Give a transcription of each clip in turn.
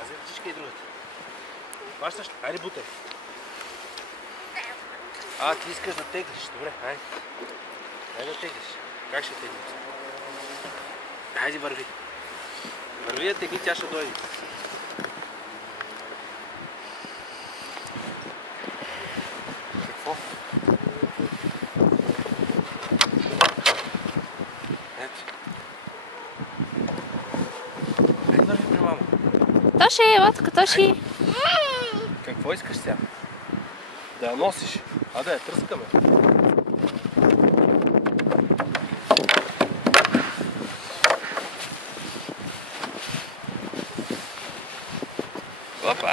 Тази птичка и другата. Хващаш ли? Айде бутай. Ти искаш да теглиш. Добре, айде. Айде да теглиш. Как ще теглиш? Айде върви. Върви да тегли, тя ще дойде. Какво? Ето. Айде върви при мама. Тоши, вот тук, Тоши. Какво искаш сега? Да я носиш, а да я тръскаме. Опа!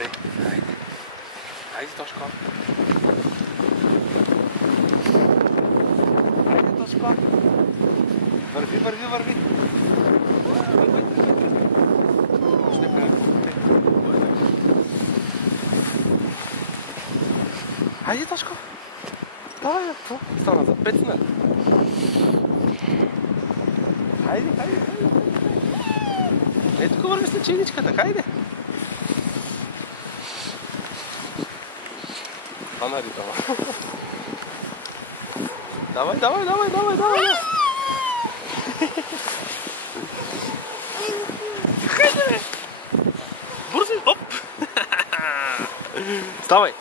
Айде. Айде, Тошко. Айде, Тошко. Върви, върви, върви. Айде, Тошко. Давай, какво? Стана за 5 сме. Хайде, хайде, хайде. Ето тук върви с леченичката, хайде. Фанари, давай. Давай, давай, давай, давай, давай. Хайде, бе. Бързи, оп. Ставай.